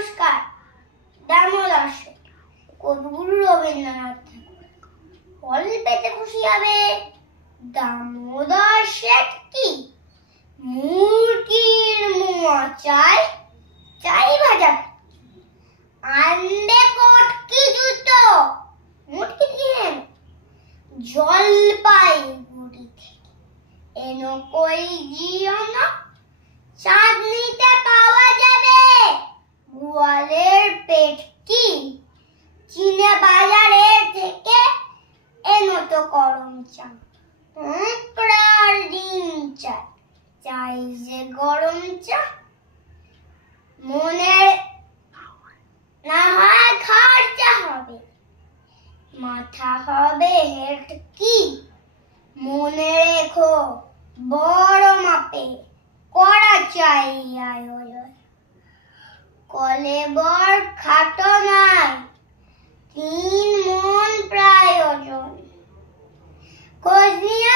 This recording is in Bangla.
নমস্কার। দামোদর শেঠ, কবিগুরু রবীন্দ্রনাথ ঠাকুর। ফল পেতে খুশি হবে দামোদর শেঠ কি? মুরগির মোয়া চাই, চাই ভাজা, আনবে কটকি জুতো, মুটকি দিয়ে জলপাইগুড়ি থেকে এনো কই জিওনো, চাঁদনিতে পাওয়া যাবে গোয়ালের পেটকি, চীনে বাজারের থেকে এনো তো গরম চা, প্রাণ ডিম চাই, চাই যে গরম চা, মনের না হয় খরচা হবে, মাথা হবে হেটকি, মনে রেখো বড় মাপে করা চাই আয়োজন, কলেবর খাটো নাই 3 মণ প্রায় ওজন, খোঁজ নিয়ে